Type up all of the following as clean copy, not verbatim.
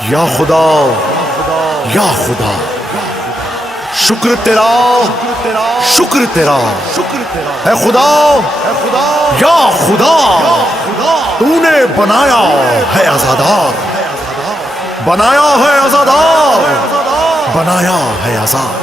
یا خدا یا خدا، شکر تیرا شکر تیرا اے خدا یا خدا، تو نے بنایا ہے آزادار، بنایا ہے آزادار، بنایا ہے آزادار۔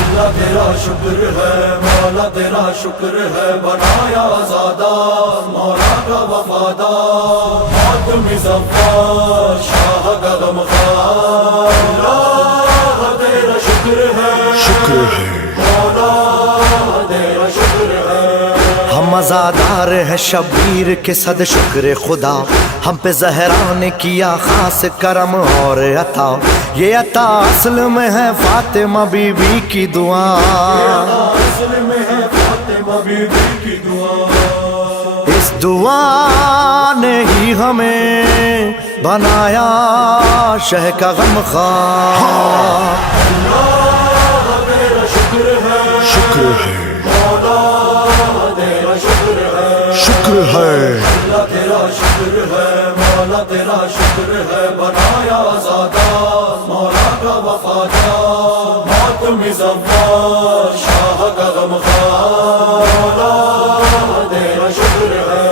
اللہ تیرا شکر ہے، مولا تیرا شکر ہے، بنایا آزادار، مولا کا وفادار، حاتم ظفار، شاہ کا غمخوار۔ اللہ تیرا شکر ہے، شکر ہے مولا تیرا شکر ہے۔ ہم عزادار ہیں شبیر کے صد شکر خدا، ہم پہ زہرا نے کیا خاص کرم اور عطا، یہ عطا اصل میں ہے فاطمہ بی بی کی دعا، اصل میں ہے فاطمہ بی بی کی دعا۔ اس دعا نے ہی ہمیں بنایا شہ کا غمخوار۔ اللہ تیرا شکر ہے، شکر ہے مولا تیرا شکر ہے۔ شکر ہے اللہ تیرا شکر ہے، مولا تیرا شکر ہے، بنایا آزادار، مولا کا وفادار، حاتم ظفار، شاہ کا غمخوار۔ مولا تیرا شکر ہے۔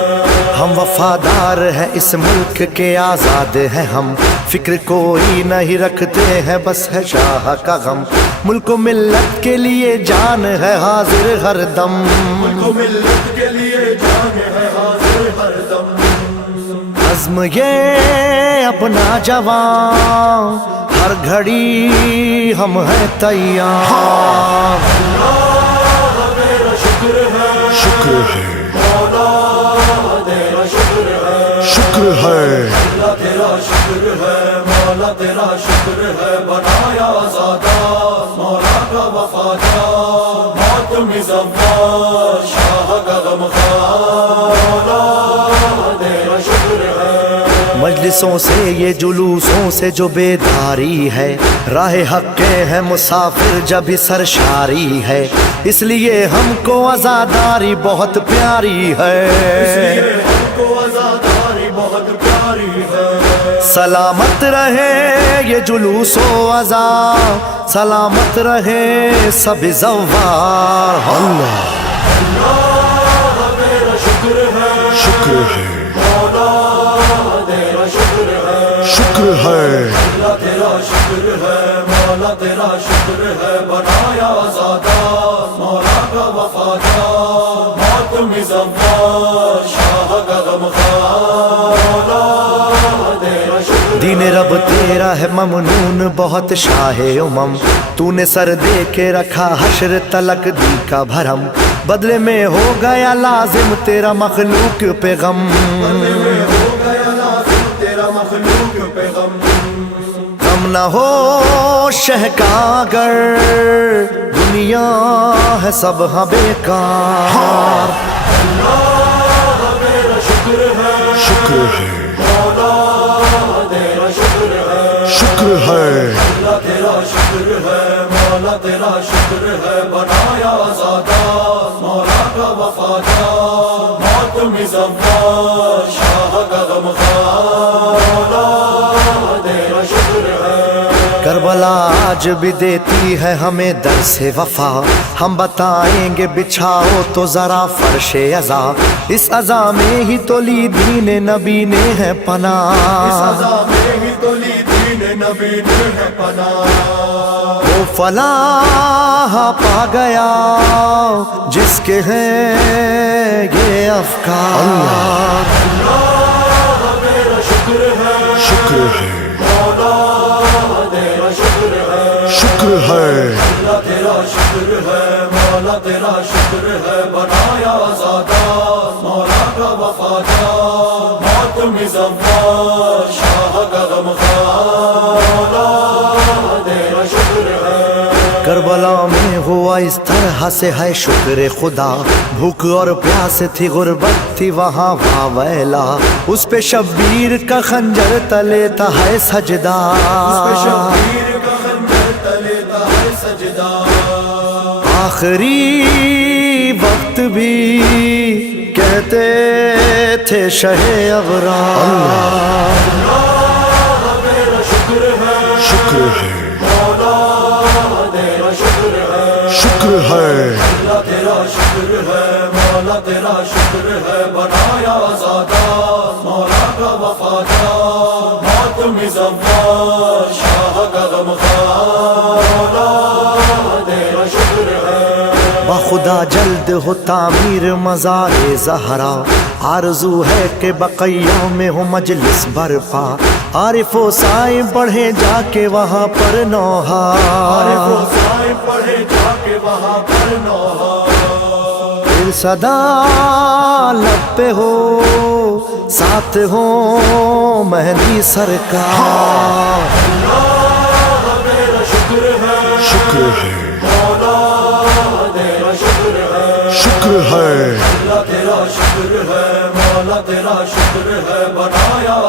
ہم وفادار ہیں اس ملک کے، آزاد ہیں ہم، فکر کوئی نہیں رکھتے ہیں، بس ہے شاہ کا غم، ملک و ملت کے لیے جان ہے حاضر ہر دم، ملک و ملت کے لیے جان ہے حاضر ہر دم۔ عزم یہ اپنا جوان، ہر گھڑی ہم ہیں تیار۔ اللہ تیرا شکر ہے، شکر ہے مولا تیرا شکر ہے۔ شکر ہے اللہ تیرا شکر ہے، مولا تیرا شکر ہے، بنایا آزادار، مولا کا وفادار، حاتم ظفار، شاہ کا غمخوار۔ مولا تیرا شکر ہے۔ مجلسوں سے یہ جلوسوں سے جو بیداری ہے، راہ حق کے ہیں مسافر جب ہی سرشاری ہے، اس لیے ہم کو عزاداری بہت پیاری ہے، ہم کو آزاداری بہت پیاری ہے۔ سلامت رہے یہ جلوس و عزا، سلامت رہے سب زوار۔ اللہ اللہ تیرا شکر ہے، شکر ہے مولا تیرا شکر ہے۔ شکر ہے اللہ تیرا شکر ہے، مولا تیرا شکر ہے، بنایا آزادار، مولا کا وفادار، حاتم ظفار، شاہ کا غمخوار۔ مولا تیرا شکر ہے۔ دین رب تیرا ہے ممنون بہت شاہ امم، تو نے سر دے کے رکھا حشر تلک دی کا بھرم، بدلے میں ہو گیا لازم تیرا مخلوق پہ غم، ہو گیا لازم تیرا مخلوق پہ غم۔ غم نہ ہو شہ کا اگر دنیا ہے سب ہاں بیکار۔ اللہ تیرا شکر ہے، شکر ہے مولا تیرا شکر ہے۔ شکر ہے اللہ تیرا شکر ہے، مولا تیرا شکر ہے، بنایا آزادار، مولا کا وفادار، حاتم ظفار، شاہ کا غمخوار۔ مولا تیرا شکر ہے۔ کربلا آج بھی دیتی ہے ہمیں درس وفا، ہم بتائیں گے بچھاؤ تو ذرا فرش عزا، اس عزا میں ہی تو لی دین نبی نے ہے پناہ، سزا میں ہی تو لی دین نبی نے ہے پناہ۔ وہ فلاح پا گیا جس کے ہیں یہ افکار۔ اللہ تیرا شکر ہے، شکر ہے مولا تیرا شکر ہے۔ شکر ہے اللہ تیرا شکر ہے، مولا تیرا شکر ہے، بنایا آزادار، مولا کا وفادار، حاتم ظفار، شاہ کا غمخوار۔ مولا تیرا شکر ہے۔ کربلا میں ہوا اس طرح سے ہے شکر خدا، بھوک اور پیاس تھی غربت تھی وہاں واویلا، اس پہ شبیر کا خنجر تلے تھا ہے سجدہ، شبیر کا خنجر تلے تھا ہے سجدہ۔ آخری وقت بھی کہتے تھے شہ ابرار۔ اللہ شکر ہے بنایا آزادہ مولا کا وفادار ماتم زفار شاہ کا غمخوار مولا تیرا شکر ہے بخدا جلد ہو تعمیر مزار زہرا آرزو ہے کہ بقیہ میں ہو مجلس برپا عارف و سائیں پڑھے جا کے وہاں پر نوحہ عارف و سائیں پڑھے جا کے وہاں پر نوحہ پھر صدا لب پہ ہو ساتھ ہو مہندی سرکار اللہ تیرا شکر ہے شکر ہے مولا تیرا شکر ہے شکر ہے اللہ تیرا شکر ہے مولا تیرا شکر ہے بنایا